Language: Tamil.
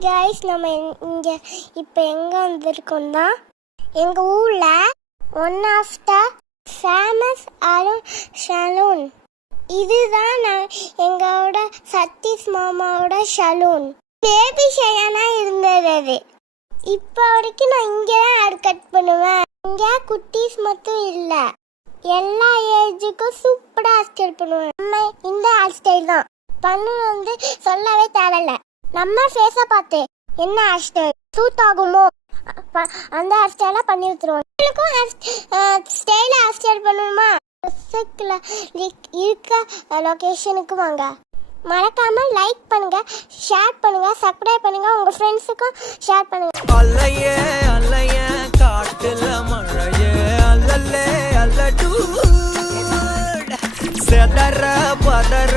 கைஸ் நம்ம இங்கே இப்போ எங்கே வந்திருக்கோம்னா எங்கள் ஊரில் one of the famous salon. இதுதான் எங்களோட சதீஷ் மாமாவோட சலூன். பேபி ஷையானா இருந்தது அது. இப்போ வரைக்கும் நான் இங்கே தான் ஹேர் கட் பண்ணுவேன். இங்கே குட்டீஸ் மட்டும் இல்லை, எல்லா ஏஜுக்கும் சூப்பராக ஹேர் ஸ்டைல் பண்ணுவேன். நம்ம இந்த ஹேர் ஸ்டைல் தான் பண்ணு சொல்லவே தேவையில்ல. நம்ம ஃபேஸை பார்த்து என்ன ஹேர் ஸ்டைல் சூட் ஆகுமோ அந்த ஹேர் ஸ்டைலாக பண்ணி விட்டுருவோம். உங்களுக்கும் ஹேர் ஸ்டைல் பண்ணணுமா? இருக்க லொக்கேஷனுக்கு வாங்க. மறக்காம லைக் பண்ணுங்க, ஷேர் பண்ணுங்க, சப்ஸ்கிரைப் பண்ணுங்க, உங்க ஃப்ரெண்ட்ஸுக்கும் ஷேர் பண்ணுங்க. அல்லையே அல்லையே காட்டுல மழையே அல்லல்லே அல்ல செதற பதற